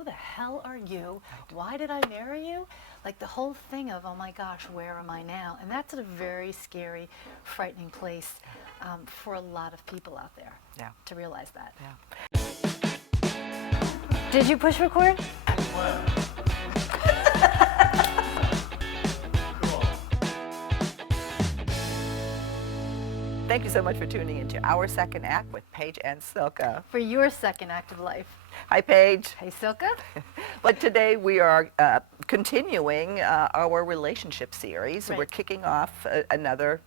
who the hell are you? Why did I marry you? Like the whole thing of, oh my gosh, where am I now? And that's a very scary, frightening place for a lot of people out there to realize that. Did you push record? Thank you so much for tuning into our second act with Paige and Silka. For your second act of life. Hi, Paige. Hey, Silka. But today we are continuing our relationship series. Right. We're kicking off another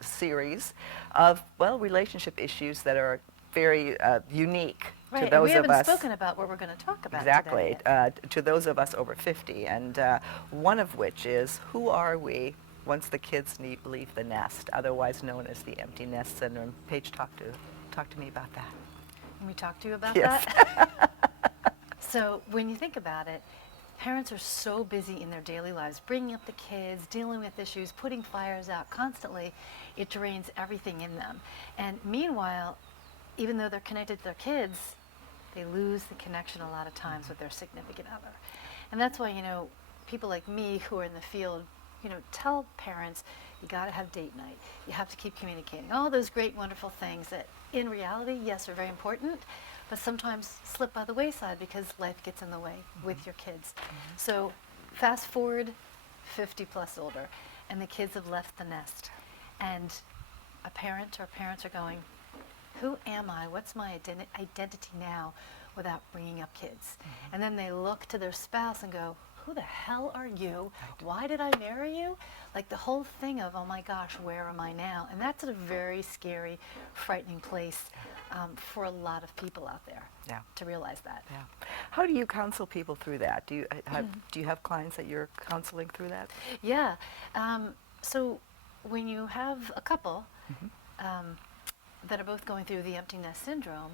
series of, well, relationship issues that are very unique to Right, those and we of haven't us. spoken about what we're going to talk about Exactly, today. to those of us over 50, and one of which is, who are we once the kids leave the nest, otherwise known as the empty nest syndrome? Paige, talk to me about that. Can we talk to you about Yes. that? So when you think about it, parents are so busy in their daily lives, bringing up the kids, dealing with issues, putting fires out constantly, it drains everything in them. And meanwhile, even though they're connected to their kids, they lose the connection a lot of times with their significant other. And that's why, people like me who are in the field, tell parents, you got to have date night. You have to keep communicating. All those great, wonderful things that in reality, yes, are very important, but sometimes slip by the wayside because life gets in the way with your kids. So fast forward 50 plus older, and the kids have left the nest. And a parent or parents are going, who am I? What's my identity now without bringing up kids? And then they look to their spouse and go, who the hell are you? Why did I marry you? Like the whole thing of, oh my gosh, where am I now? And that's a very scary, frightening place for a lot of people out there to realize that. How do you counsel people through that? Do you have clients that you're counseling through that? Yeah. So when you have a couple that are both going through the empty nest syndrome,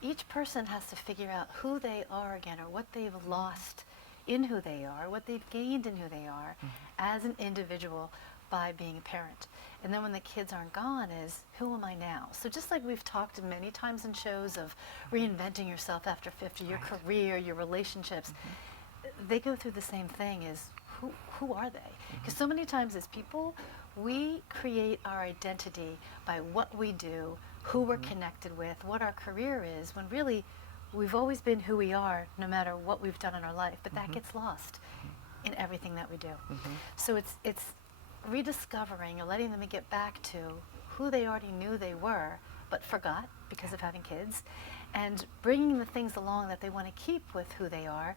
each person has to figure out who they are again, or what they've lost in who they are, what they've gained in who they are as an individual by being a parent. And then when the kids aren't gone is, who am I now? So just like we've talked many times in shows of reinventing yourself after 50, your career, your relationships, they go through the same thing as, who are they? Because so many times as people, we create our identity by what we do, who we're connected with, what our career is, when really we've always been who we are no matter what we've done in our life, but that gets lost in everything that we do. So it's rediscovering or letting them get back to who they already knew they were but forgot because of having kids, and bringing the things along that they want to keep with who they are,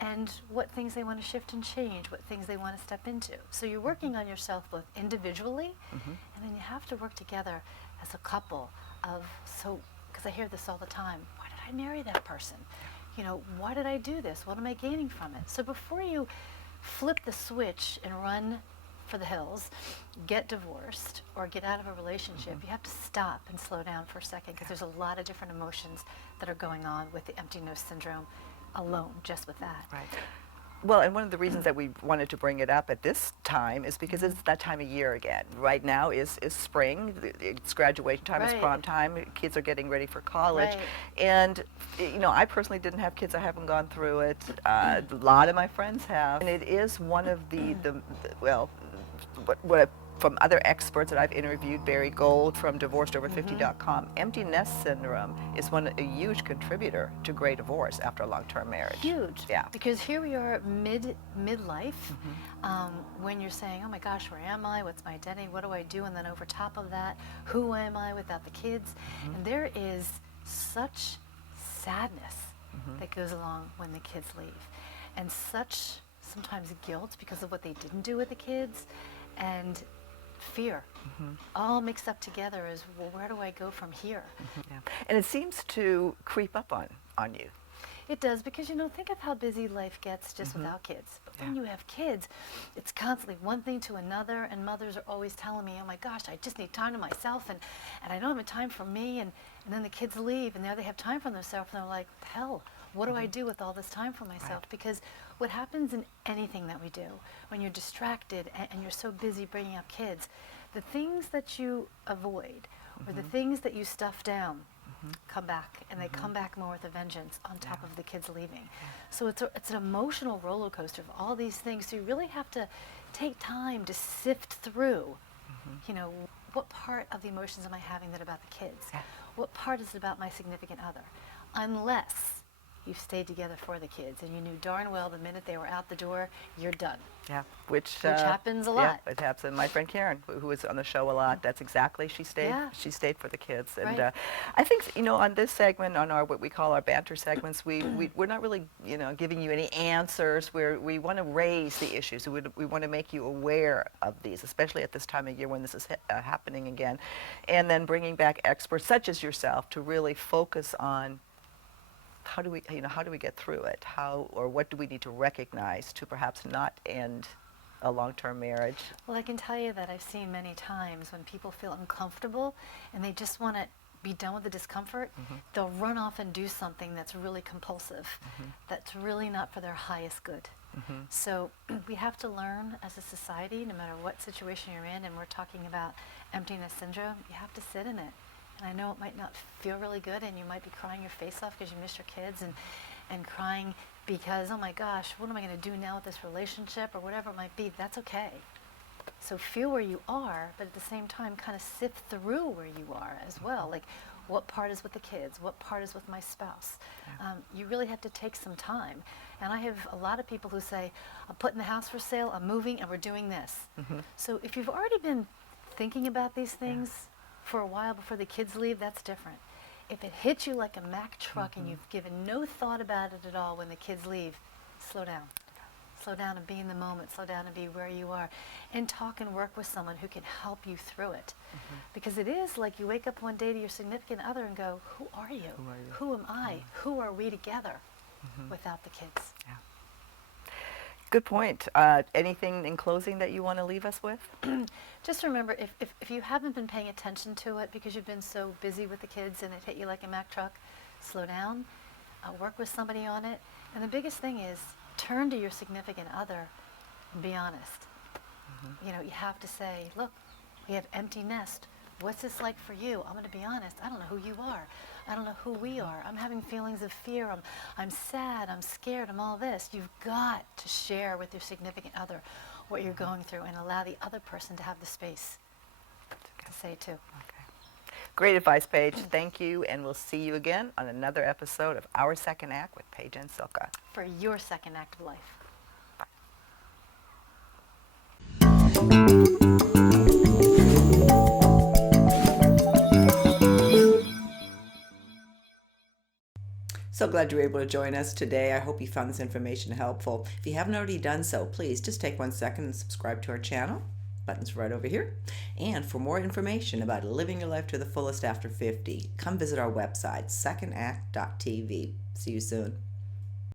and what things they want to shift and change, what things they want to step into. So you're working on yourself both individually, and then you have to work together as a couple because I hear this all the time, why did I marry that person? Why did I do this? What am I gaining from it? So before you flip the switch and run for the hills, get divorced, or get out of a relationship, you have to stop and slow down for a second, because there's a lot of different emotions that are going on with the empty nest syndrome alone, just with that. Right. Well, and one of the reasons that we wanted to bring it up at this time is because it's that time of year again. Right now is spring, it's graduation time, it's prom time, kids are getting ready for college. And, I personally didn't have kids, I haven't gone through it. A lot of my friends have. And it is one of from other experts that I've interviewed, Barry Gold from divorcedover50.com, empty nest syndrome is a huge contributor to gray divorce after a long-term marriage. Huge. Yeah. Because here we are midlife, when you're saying, oh my gosh, where am I? What's my identity? What do I do? And then over top of that, who am I without the kids? And there is such sadness that goes along when the kids leave, and such sometimes guilt because of what they didn't do with the kids, and fear, all mixed up together as, well, where do I go from here? And it seems to creep up on you. It does, because think of how busy life gets just without kids. But when you have kids, it's constantly one thing to another, and mothers are always telling me, oh my gosh, I just need time to myself, and I don't have time for me, and then the kids leave, and now they have time for themselves, and they're like, hell, what do I do with all this time for myself? Because what happens in anything that we do, when you're distracted and you're so busy bringing up kids, the things that you avoid, or the things that you stuff down, come back, and they come back more with a vengeance on top of the kids leaving. So it's an emotional roller coaster of all these things. So you really have to take time to sift through, you know, what part of the emotions am I having that about the kids? What part is it about my significant other? Unless you've stayed together for the kids and you knew darn well the minute they were out the door, you're done. Yeah, which happens a lot. Yeah, it happens. My friend Karen, who was on the show a lot, that's exactly, she stayed. Yeah. She stayed for the kids, and Right. I think, you know, on this segment, on our what we call our banter segments, we're not really, you know, giving you any answers. We want to raise the issues. We want to make you aware of these, especially at this time of year when this is happening again, and then bringing back experts such as yourself to really focus on how do we get through it? How, or what do we need to recognize to perhaps not end a long-term marriage? Well, I can tell you that I've seen many times when people feel uncomfortable and they just want to be done with the discomfort, they'll run off and do something that's really compulsive, that's really not for their highest good. So we have to learn as a society, no matter what situation you're in, and we're talking about emptiness syndrome, you have to sit in it. And I know it might not feel really good, and you might be crying your face off because you miss your kids, and crying because, oh my gosh, what am I going to do now with this relationship, or whatever it might be. That's okay. So feel where you are, but at the same time kind of sift through where you are as well. Like, what part is with the kids? What part is with my spouse? You really have to take some time. And I have a lot of people who say, I'm putting the house for sale, I'm moving, and we're doing this. So if you've already been thinking about these things for a while before the kids leave, that's different. If it hits you like a Mack truck and you've given no thought about it at all when the kids leave, slow down. Slow down and be in the moment. Slow down and be where you are. And talk and work with someone who can help you through it. Because it is like you wake up one day to your significant other and go, who are you? Who am I? Who are we together without the kids? Yeah. Good point. Anything in closing that you want to leave us with? Just remember, if you haven't been paying attention to it because you've been so busy with the kids and it hit you like a Mack truck, slow down, work with somebody on it. And the biggest thing is turn to your significant other and be honest. You know, you have to say, look, we have empty nest. What's this like for you? I'm going to be honest. I don't know who you are. I don't know who we are. I'm having feelings of fear. I'm sad. I'm scared. I'm all this. You've got to share with your significant other what you're going through and allow the other person to have the space to say too. Okay. Great advice, Paige. Thank you, and we'll see you again on another episode of Our Second Act with Paige and Silka. For your second act of life. So glad you were able to join us today. I hope you found this information helpful. If you haven't already done so, please just take 1 second and subscribe to our channel. Button's right over here. And for more information about living your life to the fullest after 50, come visit our website, secondact.tv. See you soon.